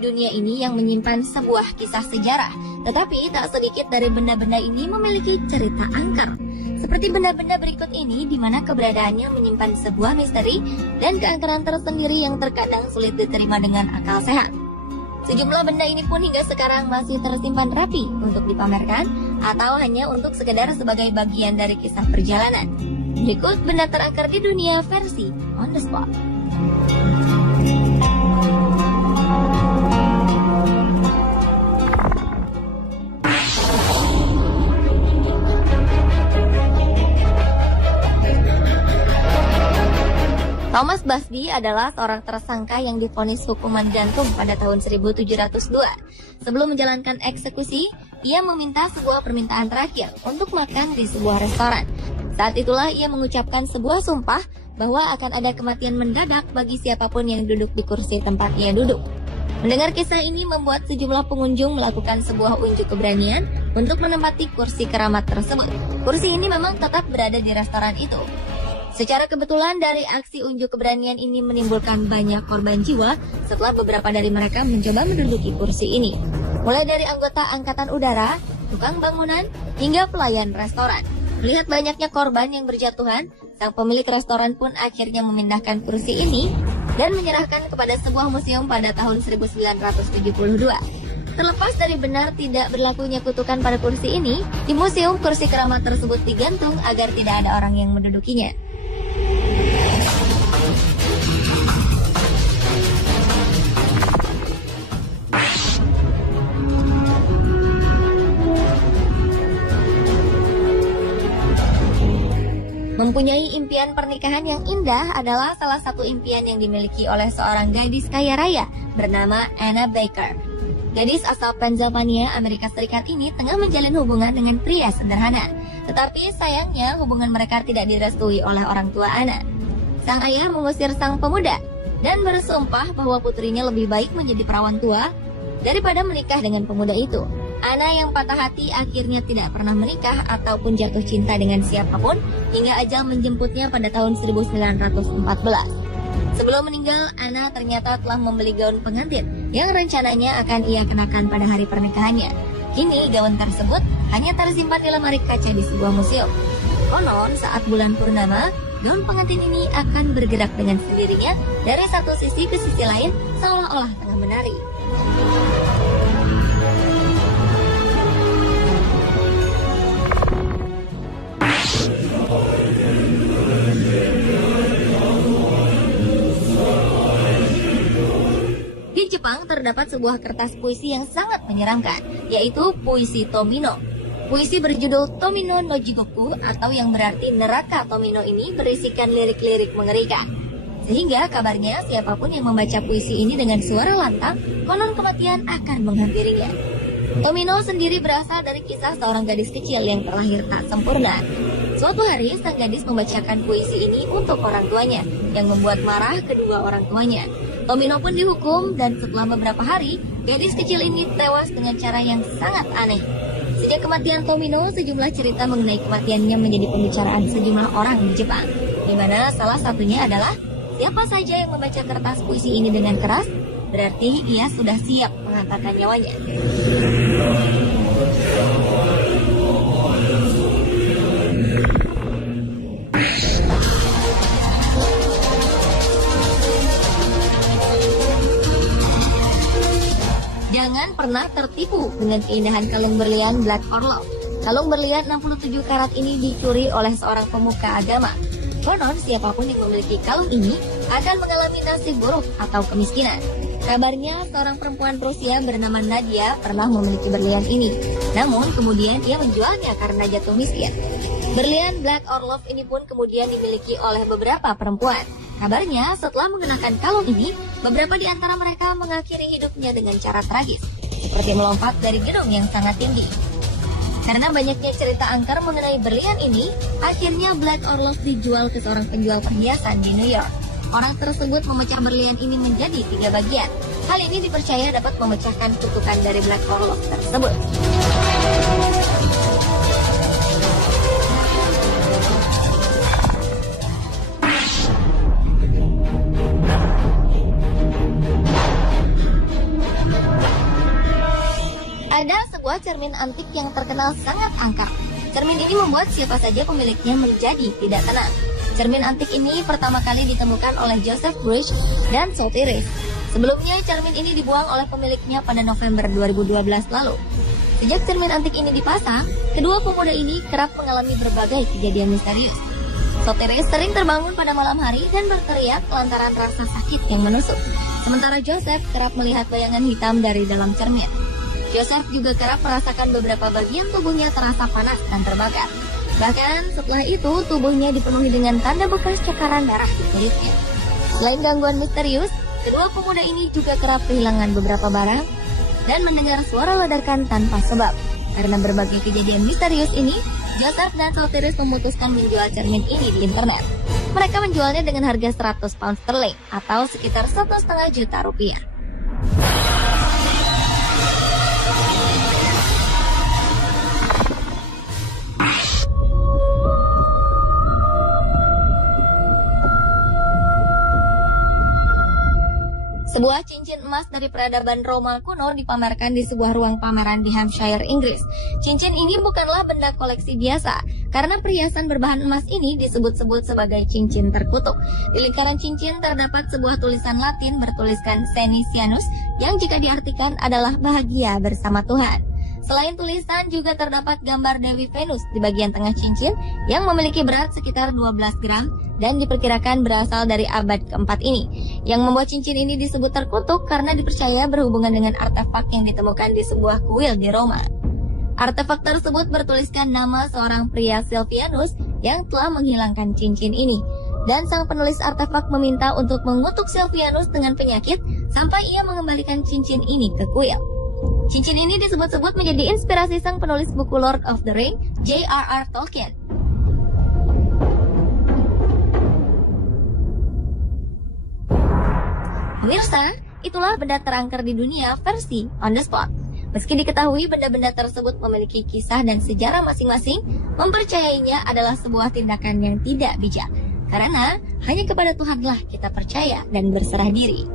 di dunia ini yang menyimpan sebuah kisah sejarah, tetapi tak sedikit dari benda-benda ini memiliki cerita angker. Seperti benda-benda berikut ini, di mana keberadaannya menyimpan sebuah misteri dan keangkeran tersendiri yang terkadang sulit diterima dengan akal sehat. Sejumlah benda ini pun hingga sekarang masih tersimpan rapi untuk dipamerkan atau hanya untuk sekedar sebagai bagian dari kisah perjalanan. Berikut benda terangker di dunia versi On The Spot. Thomas Busby adalah seorang tersangka yang divonis hukuman gantung pada tahun 1702. Sebelum menjalankan eksekusi, ia meminta sebuah permintaan terakhir untuk makan di sebuah restoran. Saat itulah ia mengucapkan sebuah sumpah bahwa akan ada kematian mendadak bagi siapapun yang duduk di kursi tempat ia duduk. Mendengar kisah ini membuat sejumlah pengunjung melakukan sebuah unjuk keberanian untuk menempati kursi keramat tersebut. Kursi ini memang tetap berada di restoran itu. Secara kebetulan dari aksi unjuk keberanian ini menimbulkan banyak korban jiwa setelah beberapa dari mereka mencoba menduduki kursi ini. Mulai dari anggota angkatan udara, tukang bangunan, hingga pelayan restoran. Melihat banyaknya korban yang berjatuhan, sang pemilik restoran pun akhirnya memindahkan kursi ini dan menyerahkan kepada sebuah museum pada tahun 1972. Terlepas dari benar tidak berlakunya kutukan pada kursi ini, di museum kursi keramat tersebut digantung agar tidak ada orang yang mendudukinya. Mempunyai impian pernikahan yang indah adalah salah satu impian yang dimiliki oleh seorang gadis kaya raya bernama Anna Baker. Gadis asal Pennsylvania, Amerika Serikat ini tengah menjalin hubungan dengan pria sederhana. Tetapi sayangnya hubungan mereka tidak direstui oleh orang tua Anna. Sang ayah mengusir sang pemuda dan bersumpah bahwa putrinya lebih baik menjadi perawan tua daripada menikah dengan pemuda itu. Anna yang patah hati akhirnya tidak pernah menikah ataupun jatuh cinta dengan siapapun hingga ajal menjemputnya pada tahun 1914. Sebelum meninggal, Anna ternyata telah membeli gaun pengantin yang rencananya akan ia kenakan pada hari pernikahannya. Kini gaun tersebut hanya tersimpan di lemari kaca di sebuah museum. Konon saat bulan purnama, gaun pengantin ini akan bergerak dengan sendirinya dari satu sisi ke sisi lain seolah-olah tengah menari. Di Jepang terdapat sebuah kertas puisi yang sangat menyeramkan, yaitu puisi Tomino. Puisi berjudul Tomino no Jigoku atau yang berarti neraka Tomino ini berisikan lirik-lirik mengerikan. Sehingga kabarnya siapapun yang membaca puisi ini dengan suara lantang, konon kematian akan menghampirinya. Tomino sendiri berasal dari kisah seorang gadis kecil yang terlahir tak sempurna. Suatu hari sang gadis membacakan puisi ini untuk orang tuanya, yang membuat marah kedua orang tuanya. Tomino pun dihukum dan setelah beberapa hari, gadis kecil ini tewas dengan cara yang sangat aneh. Sejak kematian Tomino, sejumlah cerita mengenai kematiannya menjadi pembicaraan sejumlah orang di Jepang, di mana salah satunya adalah siapa saja yang membaca kertas puisi ini dengan keras, berarti ia sudah siap mengantarkan nyawanya. Jangan pernah tertipu dengan keindahan kalung berlian Black Orlov. Kalung berlian 67 karat ini dicuri oleh seorang pemuka agama. Konon siapapun yang memiliki kalung ini akan mengalami nasib buruk atau kemiskinan. Kabarnya seorang perempuan Rusia bernama Nadia pernah memiliki berlian ini. Namun kemudian ia menjualnya karena jatuh miskin. Berlian Black Orlov ini pun kemudian dimiliki oleh beberapa perempuan. Kabarnya setelah mengenakan kalung ini, beberapa di antara mereka mengakhiri hidupnya dengan cara tragis, seperti melompat dari gedung yang sangat tinggi. Karena banyaknya cerita angker mengenai berlian ini, akhirnya Black Orlov dijual ke seorang penjual perhiasan di New York. Orang tersebut memecah berlian ini menjadi 3 bagian. Hal ini dipercaya dapat memecahkan kutukan dari Black Orlov tersebut. cermin antik yang terkenal sangat angker. Cermin ini membuat siapa saja pemiliknya menjadi tidak tenang. Cermin antik ini pertama kali ditemukan oleh Joseph Bruce dan Sotheby's. Sebelumnya, cermin ini dibuang oleh pemiliknya pada November 2012 lalu. Sejak cermin antik ini dipasang, kedua pemuda ini kerap mengalami berbagai kejadian misterius. Sotheby's sering terbangun pada malam hari dan berteriak lantaran rasa sakit yang menusuk. Sementara Joseph kerap melihat bayangan hitam dari dalam cermin. Joseph juga kerap merasakan beberapa bagian tubuhnya terasa panas dan terbakar. Bahkan setelah itu, tubuhnya dipenuhi dengan tanda bekas cakaran darah di kulitnya. Selain gangguan misterius, kedua pemuda ini juga kerap kehilangan beberapa barang dan mendengar suara ledakan tanpa sebab. Karena berbagai kejadian misterius ini, Joseph dan Sotheby's memutuskan menjual cermin ini di internet. Mereka menjualnya dengan harga 100 pound sterling atau sekitar 1,5 juta rupiah. Sebuah cincin emas dari peradaban Roma kuno dipamerkan di sebuah ruang pameran di Hampshire, Inggris. Cincin ini bukanlah benda koleksi biasa, karena perhiasan berbahan emas ini disebut-sebut sebagai cincin terkutuk. Di lingkaran cincin terdapat sebuah tulisan Latin bertuliskan Senisianus, yang jika diartikan adalah bahagia bersama Tuhan. Selain tulisan, juga terdapat gambar Dewi Venus di bagian tengah cincin yang memiliki berat sekitar 12 gram dan diperkirakan berasal dari abad keempat ini. Yang membuat cincin ini disebut terkutuk karena dipercaya berhubungan dengan artefak yang ditemukan di sebuah kuil di Roma. Artefak tersebut bertuliskan nama seorang pria Silvianus yang telah menghilangkan cincin ini. Dan sang penulis artefak meminta untuk mengutuk Silvianus dengan penyakit sampai ia mengembalikan cincin ini ke kuil. Cincin ini disebut-sebut menjadi inspirasi sang penulis buku Lord of the Rings, J.R.R. Tolkien. Pemirsa, itulah benda terangker di dunia versi on the spot. Meski diketahui benda-benda tersebut memiliki kisah dan sejarah masing-masing, mempercayainya adalah sebuah tindakan yang tidak bijak. Karena hanya kepada Tuhanlah kita percaya dan berserah diri.